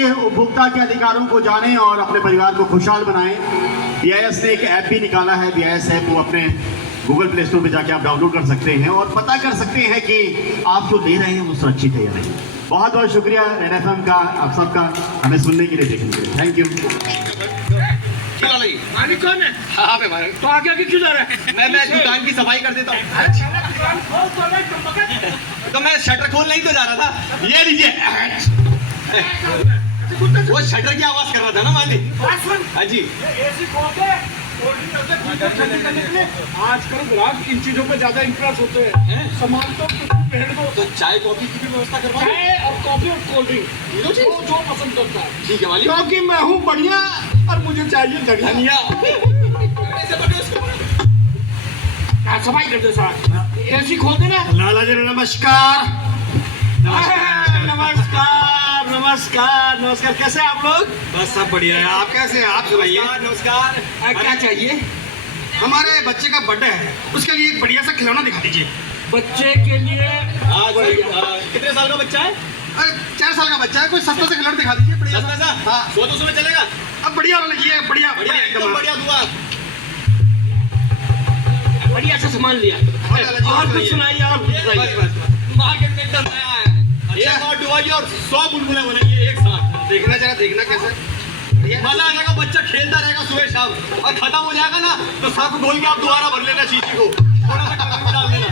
लिए उपभोक्ता के अधिकारों को जानें और अपने परिवार को खुशहाल बनाएं। BIS ने एक ऐप भी निकाला है, BIS ऐप, वो अपने गूगल प्ले स्टोर पे जाके आप डाउनलोड कर सकते हैं और पता कर सकते हैं कि आप जो दे रहे हैं वो सुरक्षित है या नहीं। बहुत बहुत शुक्रिया रेड FM का, आप सबका हमें सुनने के लिए, देखने के लिए। Thank you. कौन है? हाँ तो आगे आगे क्यों जा रहा है? मैं दुकान की सफाई कर देता हूँ। तो मैं शटर खोलने ही तो जा रहा था। ये लीजिए। वो शटर की आवाज कर रहा था ना मालिक। हाँ जी। आजकल ग्राहक इन चीजों पे ज्यादा इंटरेस्ट होते हैं। सामान तो तो चाय कॉफी की भी व्यवस्था करवा। चाय और कॉफी और कोल्ड ड्रिंक जो पसंद करता है। ठीक है मालिक। क्योंकि मैं हूँ बढ़िया और मुझे चाहिए धनिया। सफाई कर दे साहब, AC खोल देना। लाला जी नमस्कार। नमस्कार नमस्कार नमस्कार। कैसे आप लोग? बस सब बढ़िया है। आप कैसे हैं? आप सुनाइए। नमस्कार। क्या चाहिए? हमारे बच्चे का बर्थडे है, उसके लिए एक बढ़िया सा खिलौना दिखा दीजिए। बच्चे के लिए कितने साल का बच्चा है? अरे 4 साल का बच्चा है। कोई सस्ता सा खिलौना दिखा दीजिए। बढ़िया सा। हाँ 100-200 में चलेगा? अब बढ़िया वाला लीजिए। बढ़िया बढ़िया एकदम बढ़िया दुआ। बढ़िया सा सामान लिया। और कुछ सुनाइए। और मार्केट में एकदम नया है। एक और दुआइए और 100 बुलबुलें बनाइए एक साथ। देखना जरा, देखना कैसे मजा आ जाएगा। बच्चा खेलता रहेगा सुबह शाम और खत्म हो जाएगा ना तो सब खोल के आप दोबारा भर लेना शीशी को। थोड़ा सा कलर भी डाल देना।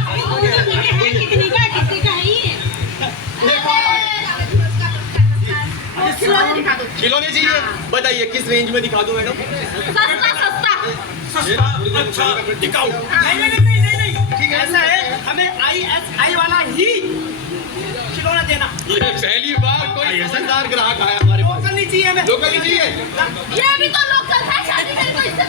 खिलौने चाहिए? बताइए किस रेंज में दिखा दूं मैडम? सस्ता। अच्छा टिकाऊ। नहीं ठीक है। ऐसा है, हमें ISI वाला ही खिलौना देना। पहली बार कोई समझदार ग्राहक आया हमारे पास। लोकल नहीं चाहिए हमें। लोकल नहीं चाहिए? ये भी तो लोकल है। शादी में तो इससे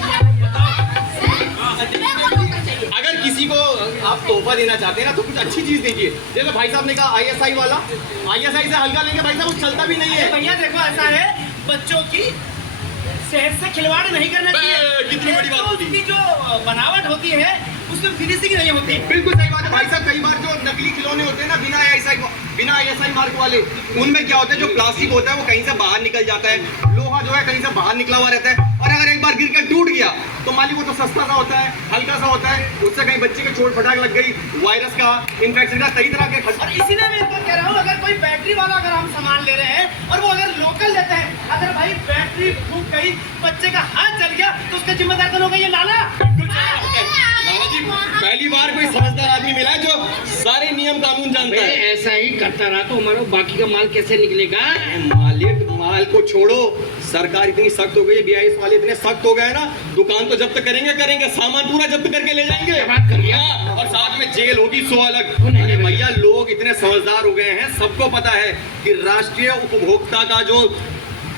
अगर किसी को आप तोहफा देना चाहते हैं ना तो कुछ अच्छी चीज दीजिए। जैसे भाई साहब ने कहा ISI वाला, ISI से हल्का लेंगे भाई साहब, वो चलता भी नहीं है। भैया देखो, ऐसा है, बच्चों की सेहत से खिलवाड़ नहीं करना चाहिए। कितनी बड़ी बात होती है। उसकी जो बनावट होती है उसमें फिनिशिंग नहीं होती। बिल्कुल सही बात है भाई साहब। कई बार जो नकली खिलौने होते हैं ना बिना ISI मार्क वाले, उनमें क्या होता है, जो प्लास्टिक होता है वो कहीं से बाहर निकल जाता है, लोहा जो है कहीं से बाहर निकला हुआ रहता है, और अगर एक बार गिर के टूट गया तो मान ली वो तो सस्ता सा होता है, हल्का सा होता है, उससे कहीं बच्चे के चोट फटाक लग गई, वायरस का, इन्फेक्शन का, कई तरह के और इसीलिए मैं इनको कह रहा हूँ, अगर कोई बैटरी वाला अगर हम सामान ले रहे हैं और वो अगर लोकल लेते हैं, अगर भाई बैटरी फूक गई, बच्चे का हाथ जल गया तो उसका जिम्मेदार कौन होगा? ये लाला। लाला जी, पहली बार कोई समझदार आदमी मिला है जो सारे नियम कानून जानता है। ऐसा ही करता रहा तो हमारा बाकी का माल कैसे निकलेगा? मालिक, माल को छोड़ो, सरकार इतनी सख्त हो गई है, BIS वाले इतने सख्त हो गए ना, दुकान तो जब्त करेंगे, सामान पूरा जब्त करके ले जाएंगे। बात कर लिया। और साथ में जेल होगी 100 अलग। अरे भैया, लोग इतने समझदार हो गए हैं, सबको पता है कि राष्ट्रीय उपभोक्ता का जो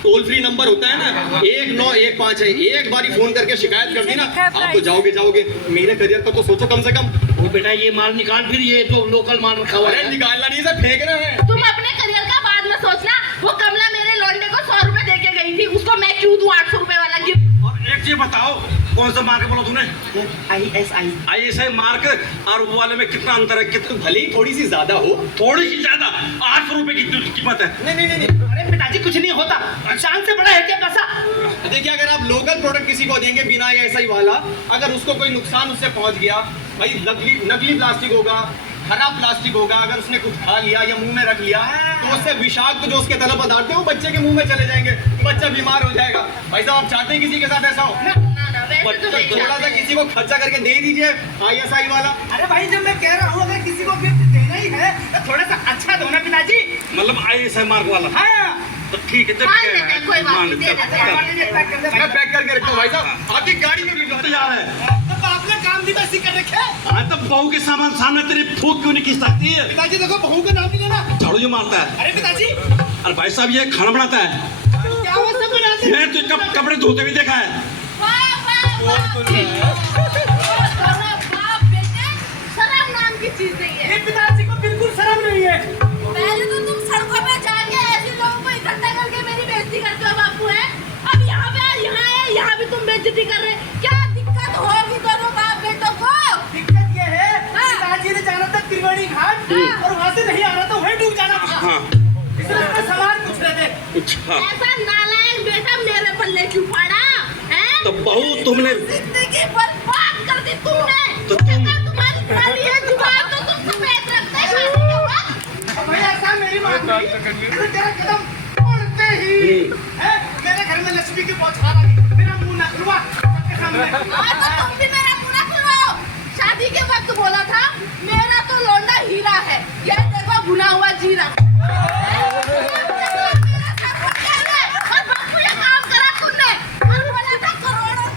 टोल फ्री नंबर होता है ना 1915 है, एक बार ही फोन करके शिकायत कर दी ना, आप तो जाओगे। मेरे करियर का तो सोचो कम से कम। वो बेटा ये माल निकाल, फिर ये तो लोकल माल रखा हुआ है। निकालना नहीं, सब फेंक रहे हैं। तुम अपने करियर का बाद में सोचना। वो कमला मेरे लौंडे को 100 रुपए दे के गई थी, उसको मैं क्यों दूं 800 रुपए वाला गिफ्ट? और एक चीज बताओ, कौन सा मार्क बोला तूने? ISI मार्क और वो वाले में कितना अंतर है? कितना? भले ही थोड़ी सी ज्यादा हो, थोड़ी सी ज्यादा। 800 रुपए की कीमत है। नहीं। अरे पिताजी, कुछ नहीं होता, शान से बड़ा है क्या पैसा? देखिए, अगर आप लोकल प्रोडक्ट किसी को देंगे बिना ISI वाला, अगर उसको कोई नुकसान उससे पहुंच गया, भाई नकली प्लास्टिक होगा, खराब प्लास्टिक होगा, अगर उसने कुछ खा लिया या मुंह में रख लिया तो उससे विषाक्त जो उसके तरह पदार्थ है वो बच्चे के मुंह में चले जाएंगे, बच्चा बीमार हो जाएगा। भाई साहब, आप चाहते हैं किसी के साथ ऐसा हो? थोड़ा सा किसी को खर्चा करके दे दीजिए ISI वाला। अरे भाई, जब मैं कह रहा हूँ अगर किसी को गिफ्ट देना ही है तो थोड़ा सा अच्छा दो ना पिताजी। मतलब ISI मार्क वाला? हाँ तो ठीक है, कोई बात नहीं, दे देते हैं। मैं पैक करके रखता हूँ भाई साहब, आपकी गाड़ी में भी तैयार है। तो आपने काम भी वैसे कर रखे। तब बहू के सामान सामने तेरी फूक क्यों नहीं खींच सकती है? पिताजी देखो, बहू का नाम नहीं लेना। झाड़ू जो मारता है। अरे पिताजी, अरे भाई साहब, ये खाना बनाता है। क्या वो सब बनाते हैं? मैं तो कपड़े धोते भी देखा है। शर्म नाम की चीज नहीं है। ये पिताजी को बिल्कुल शर्म नहीं है। पहले तो तुम सड़कों पे जाके ऐसे लोगों को इकट्ठा करके मेरी बेइज्जती करते हो बापू है। अब यहाँ भी तुम बेइज्जती कर रहे। क्या दिक्कत होगी दोनों बाप बेटों को? दिक्कत ये है, पिताजी ने जाना था त्रिवेणी घाट और वहाँ से नहीं आ रहा था, वहीं डूब जाना था। इसलिए अपना सवाल पूछ रहे थे। अच्छा। ऐसा नालायक बेटा मेरे पल्ले क्यों पड़ा है? तो बहू तुमने जिंदगी बर्बाद कर दी तुमने। तो तुम तुम्हारी खाली है जुबान तो तुम सफेद रखते हैं शादी के बाद। भैया ऐसा मेरी बात नहीं, तो तेरा कदम तोड़ते ही है मेरे घर में लक्ष्मी की बौछार आ गई। मेरा मुंह ना खुलवा सबके सामने। और तो तुम भी मेरा मुंह ना खुलवाओ। शादी के वक्त बोला था मेरा तो लौंडा हीरा है, ये देखो भुना हुआ जीरा। और बापू ये काम करा तुमने और बोला था करोड़ों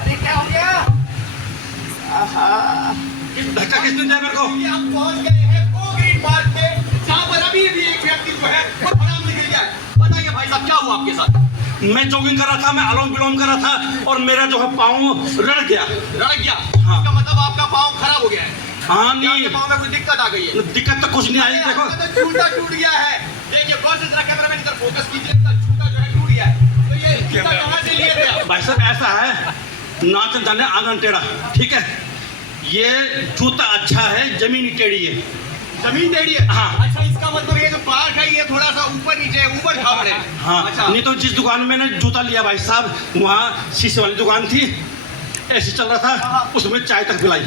अरे क्या हो गया? धक्का किसने दिया मेरे को? ये हम पहुंच गए हैं गो ग्रीन पार्क पे, जहाँ पर अभी भी एक व्यक्ति जो है वो हराम निकल गया है। बताइए भाई साहब क्या हुआ आपके साथ? मैं जॉगिंग कर रहा था, मैं अलोम विलोम कर रहा था और मेरा जो है पाँव रड़ गया। रड़ गया? हाँ। इसका मतलब आपका पाँव खराब हो गया है। हाँ क्या आपके नहीं, पाँव में कोई दिक्कत आ गई है? दिक्कत तो कुछ नहीं आई। देखो आपका तो जूता टूट गया है। देखिए गौर से जरा कैमरा मैन इधर फोकस कीजिए, इसका जूता जो है टूट गया है। तो ये जूता कहाँ से लिए थे आप? भाई साहब ऐसा है, नाच जाने आंगन टेढ़ा, ठीक है। ये जूता अच्छा है, जमीन टेढ़ी है। जमीन टेढ़ी है? हाँ। अच्छा इसका मतलब ये जो पार्ट है ये थोड़ा सा ऊपर नीचे है, ऊपर खाबड़ है। हाँ अच्छा नहीं तो जिस दुकान में मैंने जूता लिया भाई साहब, वहाँ शीशे वाली दुकान थी, ऐसी चल रहा था, उसमें चाय तक पिलाई।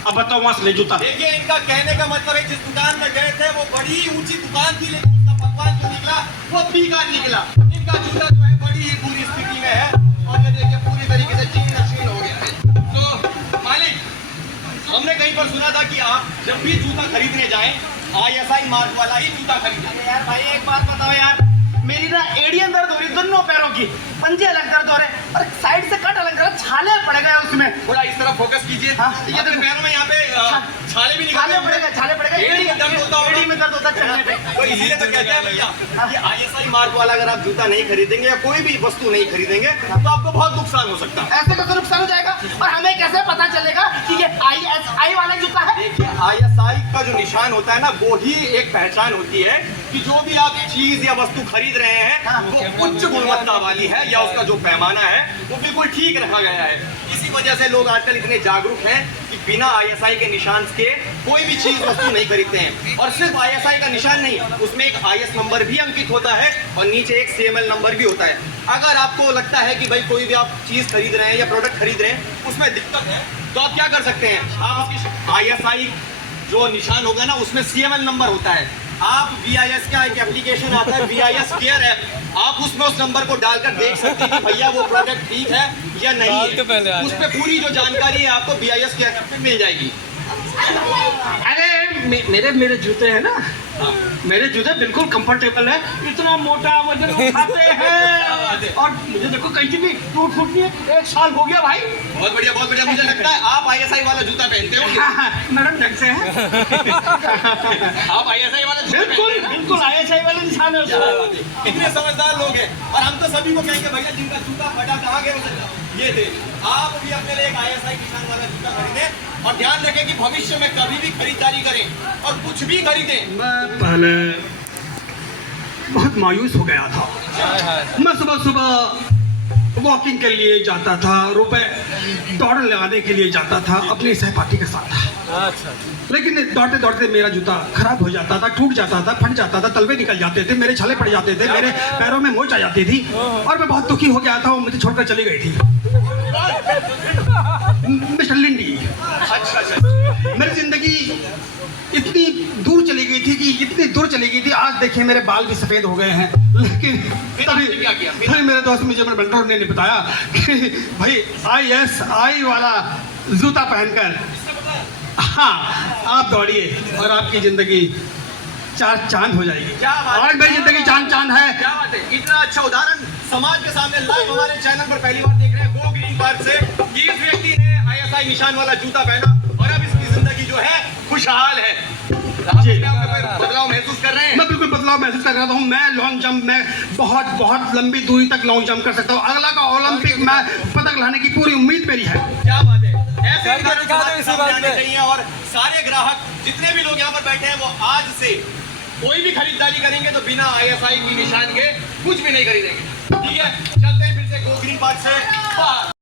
अब बताओ वहाँ से ले जूता। देखिए इनका कहने का मतलब है जिस दुकान में गए थे वो बड़ी ऊंची दुकान थी, लेकिन उसका पकवान जो निकला वो फीका निकला। इनका जूता जो है बड़ी ही बुरी स्थिति में है और ये देखिए पूरी तरीके से चीन नशीन हो गया है। तो मालिक, हमने कहीं पर सुना था कि आप जब भी जूता खरीदने जाएं ISI मार्क वाला ही जूता खरीदें। अरे यार भाई एक बात बताओ यार, मेरी ना एड़ियन दर्द हो रही दोनों पैरों की, पंजे अलग दर्द हो रहे और साइड से कट अलग दर्द, छाले पड़ गए उसमें। थोड़ा इस तरफ फोकस कीजिए। हाँ। ये तो पैरों में यहाँ पे छाले भी छाले पड़ेगा, छाले पड़ेगा, एड़ी में दर्द होता होगा। एड़ी में दर्द होता है चलने पे। तो इसीलिए तो कहते हैं भैया कि ISI मार्क वाला अगर आप जूता नहीं खरीदेंगे या कोई भी वस्तु नहीं खरीदेंगे तो आपको बहुत नुकसान हो सकता है। ऐसे कैसे नुकसान हो जाएगा और हमें कैसे पता चलेगा कि ये ISI वाला जूता है? देखिए ISI का जो निशान होता है ना वो ही एक पहचान होती है कि जो भी आप चीज या वस्तु खरीद रहे हैं वो उच्च गुणवत्ता वाली है या उसका जो पैमाना है वो बिल्कुल ठीक रखा गया है। इसी वजह से लोग आजकल इतने जागरूक हैं कि बिना ISI के निशान के कोई भी चीज वस्तु नहीं खरीदते हैं। और सिर्फ ISI का निशान नहीं, उसमें एक IS नंबर भी अंकित होता है और नीचे एक CML नंबर भी होता है। अगर आपको लगता है कि भाई कोई भी आप चीज खरीद रहे हैं या प्रोडक्ट खरीद रहे हैं उसमें दिक्कत है तो आप क्या कर सकते हैं, आप ISI जो निशान होगा ना उसमें CML नंबर होता है। आप VIS का एक एप्लीकेशन आता है VIS केयर ऐप, आप उसमें उस नंबर को डालकर देख सकते हैं कि भैया वो प्रोडक्ट ठीक है या नहीं है। उस पर पूरी जो जानकारी है आपको VIS केयर ऐप पे मिल जाएगी। अरे मेरे जूते हैं ना, मेरे जूते बिल्कुल कंफर्टेबल है, इतना मोटा वजन उठाते हैं और मुझे देखो कहीं भी टूट फूट नहीं है। 1 साल हो गया भाई। बहुत बढ़िया बहुत बढ़िया। मुझे लगता है आप ISI वाला जूता पहनते हो। मैडम ढंग से है। आप ISI वाला जूता बिल्कुल पहनते हैं? बिल्कुल ISI वाले निशान है उसमें। इतने समझदार लोग हैं और हम तो सभी को कहेंगे भैया जिनका जूता फटा कहाँ गए उसे ये थे। आप भी अपने लिए एक ISI निशान वाला जूता खरीदें और ध्यान रखें कि भविष्य में कभी भी खरीदारी करें और कुछ भी खरीदें। मैं पहले बहुत मायूस हो गया था। मैं सुबह सुबह वॉकिंग के लिए जाता था, रुपए दौड़ लगाने के लिए जाता था अपनी सहपाठी के साथ। लेकिन दौड़ते दौड़ते मेरा जूता खराब हो जाता था, टूट जाता था, फट जाता था, तलवे निकल जाते थे, मेरे छाले पड़ जाते थे, मेरे पैरों में मोच आ जाती थी और मैं बहुत दुखी हो गया था। वो मुझे छोड़कर चली गई थी। मिस्टर लिंडी, मेरी जिंदगी इतनी दूर चली गई थी कि इतनी दूर चली गई थी, आज देखिए मेरे बाल भी सफेद हो गए हैं। लेकिन तभी मेरे दोस्त मुझे मेरे बंटोर ने बताया कि भाई ISI वाला जूता पहनकर हाँ आप दौड़िए और आपकी जिंदगी 4 चांद हो जाएगी। क्या बात है? और मेरी जिंदगी चांद है। क्या बात है, इतना अच्छा उदाहरण समाज के सामने लाइव हमारे चैनल पर पहली बार देख रहे हैं गो ग्रीन पार्क से कि इस व्यक्ति ने ISI निशान वाला जूता पहना और अब इसकी जिंदगी जो है खुशहाल है। आप जी। इसमें कोई बदलाव महसूस कर रहे हैं? मैं बिल्कुल बदलाव महसूस कर रहा हूँ। मैं लॉन्ग जंप में बहुत लंबी दूरी तक लॉन्ग जंप कर सकता हूँ। अगला का ओलंपिक में पदक लाने की पूरी उम्मीद मेरी है। क्या बात है, ऐसे उदाहरण समाज के सामने आने चाहिए और सारे ग्राहक जितने भी लोग यहाँ पर बैठे हैं वो आज से कोई भी खरीदारी करेंगे तो बिना ISI की निशान के कुछ भी नहीं खरीदेंगे। ठीक है, चलते हैं फिर से गो ग्रीन पार्क से बाहर।